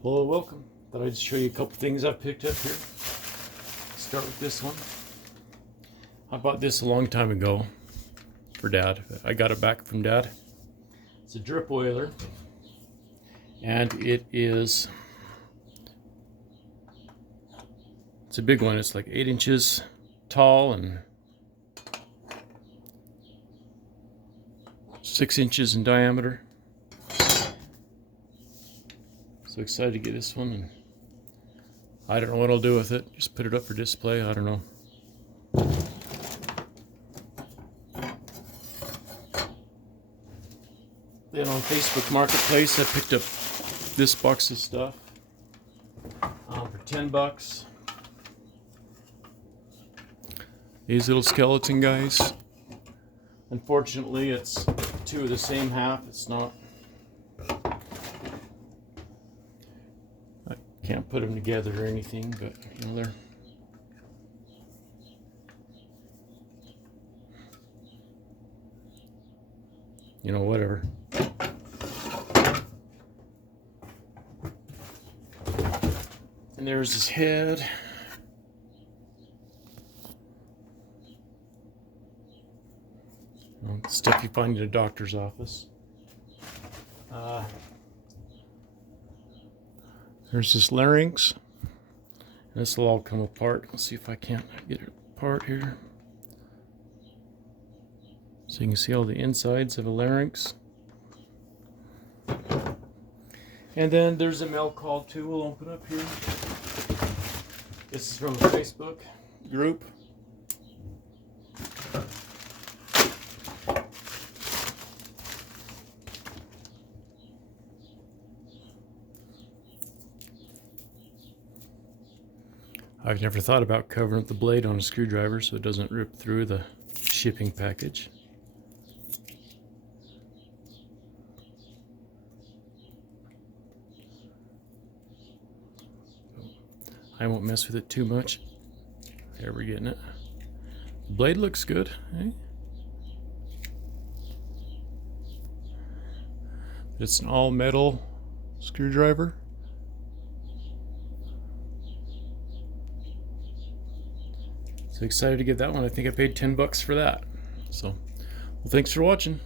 Hello, welcome. Thought I'd show you a couple things I've picked up here. Start with this one. I bought this a long time ago for Dad. I got it back from Dad. It's a drip oiler, and it's a big one. It's like 8 inches tall and 6 inches in diameter. So excited to get this one, and I don't know what I'll do with it. Just put it up for display. I don't know. Then on Facebook Marketplace, I picked up this box of stuff for $10. These little skeleton guys. Unfortunately, it's two of the same half. It's not. I can't put them together or anything, but you know, they're. You know, whatever. And there's his head. Stuff you find in a doctor's office. There's this larynx. This will all come apart. Let's see if I can't get it apart here. So you can see all the insides of a larynx. And then there's a mail call too. We'll open up here. This is from a Facebook group. I've never thought about covering up the blade on a screwdriver so it doesn't rip through the shipping package. I won't mess with it too much. There, we're getting it. The blade looks good, eh? It's an all metal screwdriver. So excited to get that one. I think I paid $10 for that. So, well, thanks for watching.